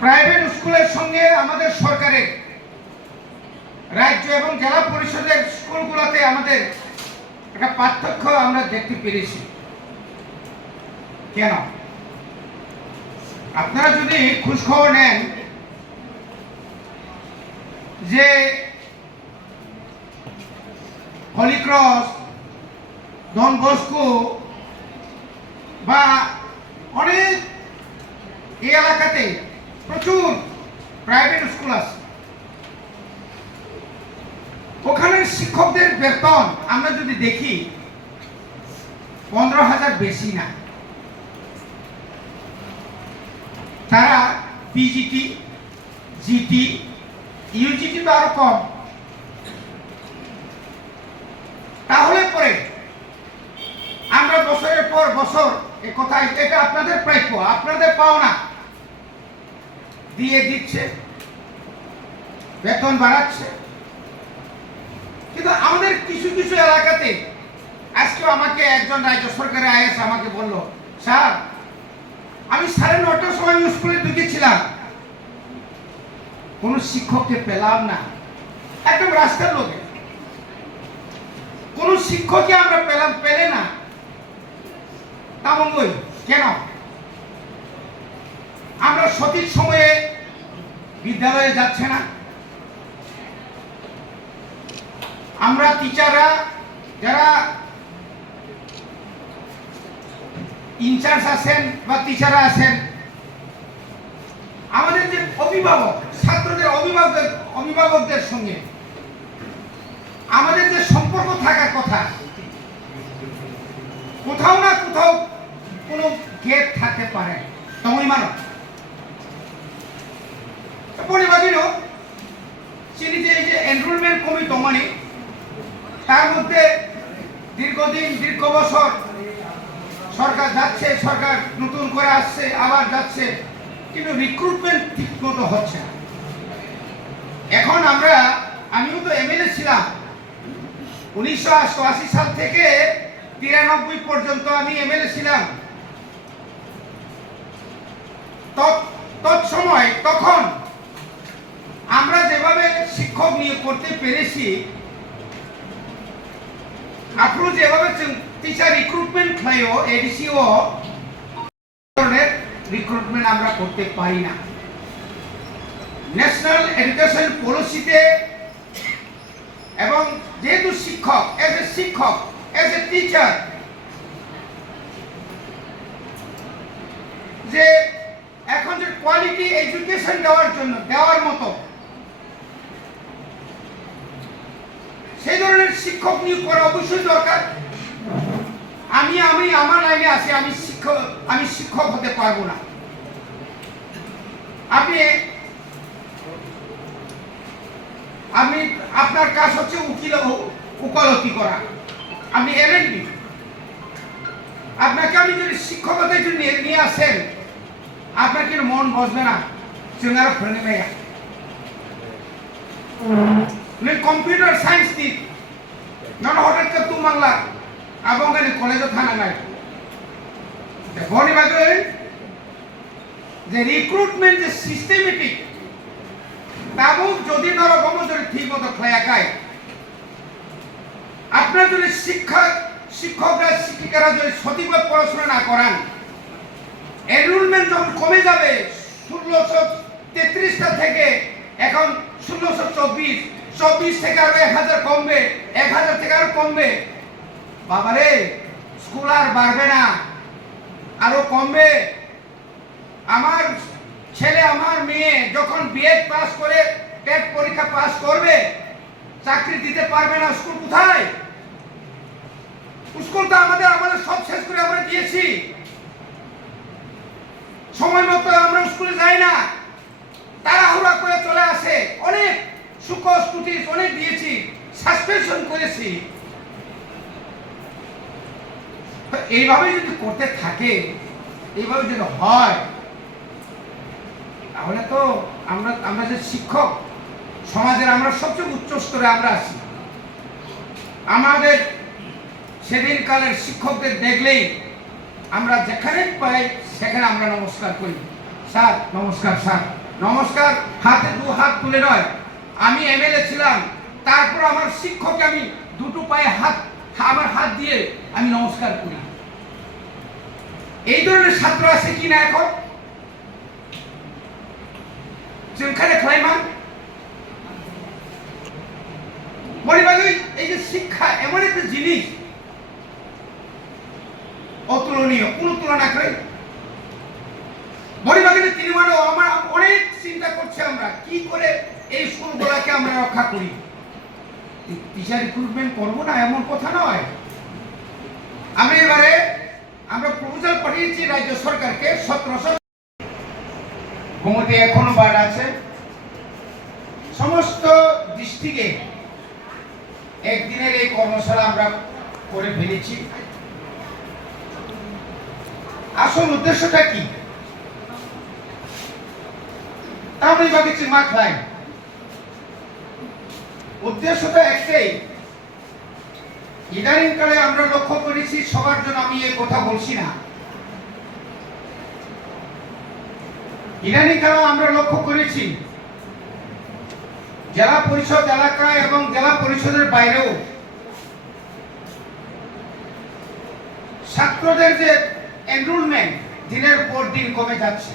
Private স্কুলের সঙ্গে আমাদের সরকারের রাজ্য এবং জেলা পরিষদের স্কুলগুলোতে আমাদের একটা পার্থক্য আমরা দেখতে পেরেছি। কেন? আপনারা যদি খোঁজখবর নেন যে হলি ক্রস, ডন বস্কো বা অনেক এই এলাকাতে প্রচুর প্রাইভেট স্কুল আছে, ওখানে শিক্ষকদের বেতন আমরা যদি দেখি 15,000 বেশি না। তারা পিজিটি, জিটি, ইউজিটি তো আরো কম। তাহলে পরে আমরা বছরের পর বছর এ কথা, এটা আপনাদের প্রাপ্য, আপনাদের পাওনা দিয়ে দিচ্ছে, বেতন বাড়াচ্ছে। কিন্তু আমাদের কিছু কিছু এলাকাতে আজকে আমাকে একজন রাজ্য সরকারের আইএস আমাকে বলল, স্যার আমি 9:30টার সময় স্কুলে ঢুকেছিলাম, কোন শিক্ষককে পেলাম না। একদম রাস্তার লোকে কোন শিক্ষককে আমরা পেলে না। তামঙ্গই কেন? আমরা সঠিক সময়ে বিদ্যালয়ে যাচ্ছে না। আমরা টিচাররা যারা ইনচার্জ আছেন বা টিচাররা আছেন, আমাদের যে অভিভাবক, ছাত্রদের অভিভাবকদের সঙ্গে আমাদের যে সম্পর্ক থাকার কথা, কোথাও না কোথাও কোনো গ্যাপ থাকতে পারে। তুমি মানো পরিবাদিনো চিনি যে এই যে এনরোলমেন্ট কমিটি মানে তার মধ্যে দীর্ঘ বছর সরকার যাচ্ছে, সরকার নতুন করে আসছে, আবার যাচ্ছে, কিন্তু রিক্রুটমেন্ট ঠিক মতো হচ্ছে না। এখন আমিও তো এমএলএ ছিলাম 1988 সাল থেকে 93 পর্যন্ত আমি এমএলএ ছিলাম। তৎসময় তখন আমরা যেভাবে শিক্ষক নিয়োগ করতে পেরেছি, আপনারা যেভাবে টিচার রিক্রুটমেন্ট হয়, এডিসিও ধরনের রিক্রুটমেন্ট আমরা করতে পারি না। ন্যাশনাল এডুকেশন পলিসিতে এবং যেহেতু শিক্ষক এজ এ টিচার, যে এখন যে কোয়ালিটি এডুকেশন দেওয়ার মতো সেই ধরনের শিক্ষক নিয়োগ করা অবশ্যই দরকার। আমি আমার লাইনে আছি, আমি শিক্ষক হতে পারবো না। আপনি আপনার কাজ হচ্ছে উকালতি করা, আপনি এলএলবি, আপনাকে আমি যদি শিক্ষকতায় যদি নিয়ে আসেন, আপনার কিন্তু মন বসবে না। চিঙ্গারা ফ্রেন্ড ভাইয়া কম্পিউটার সায়েন্স দিক নন হঠাৎ করে তুম বাংলা এবং কলেজে থানা নাই যে রিক্রুটমেন্ট যে সিস্টেমেটিক তাবুক যদি নরকম যদি ঠিক মতো খেয়াকায়, আপনার যদি শিক্ষকরা শিক্ষিকারা যদি সঠিকভাবে পড়াশোনা না করান, এনরোলমেন্ট যখন কমে যাবে 1633টা থেকে এখন 1624 থেকে আরো 1000 কমবে, 1000 থেকে আরো কমবে, বাবারে স্কুল আর বাড়বে না, আরো কমবে। আমার ছেলে আমার মেয়ে যখন বিএড পাস করে টেট পরীক্ষা পাস করবে, চাকরি দিতে পারবে না। স্কুল কোথায়? স্কুল তো আমাদের সব শেষ করে আমরা দিয়েছি, সময় মতো আমরা স্কুলে যাই না, তাড়াহুড়া করে চলে আসে, অনেক সুকোষ নোটিশ অনেক দিয়েছি, সাসপেনশন করেছি। এইভাবে যদি করতে থাকে, এইভাবে যদি হয়, তাহলে তো আমরা যে শিক্ষক সমাজের আমরা সবচেয়ে উচ্চ স্তরে আমরা আছি। আমাদের সেদিন কালের শিক্ষকদের দেখলেই আমরা যেখানে পাই সেখানে আমরা নমস্কার করি, স্যার নমস্কার স্যার। নমস্কার হাতে দু হাত তুলে নয়, আমি এমএলএ ছিলাম, তারপর আমার শিক্ষককে আমি দুটো পায়ে আমার হাত দিয়ে আমি নমস্কার করি। এই ধরনের ছাত্র আছে কি না এখন? যেখানে ক্লাইমান মরিবাগী, এই যে শিক্ষা এমন একটা জিনিস অতুলনীয়, কোন তুলনা করে মরিবাগীতে তিনি মানে আমার অনেক চিন্তা করছে আমরা কি করে এই স্কুলগুলোকে আমরা রক্ষা করি। টিচার রিক্রুটমেন্ট করবো না এমন কথা নয়। আমি এবারে আমরা প্রপোজাল পাঠিয়েছি রাজ্য সরকারকে 1700 ঘুমোতে এখনো বার আছে। সমস্ত ডিস্ট্রিক্টে একদিনের এই কর্মশালা আমরা করে ফেলেছি। আসল উদ্দেশ্যটা কি? আমি বাগিছি মাখলাই উদ্দেশ্যটা একটাই। ইদানিং কালে আমরা লক্ষ্য করেছি, সবার জন্য আমি এই কথা বলছি না, ইদানিং কালে আমরা লক্ষ্য করেছি জেলা পরিষদ এলাকায় এবং জেলা পরিষদের বাইরেও ছাত্রদের যে এনরোলমেন্ট দিনের পর দিন কমে যাচ্ছে।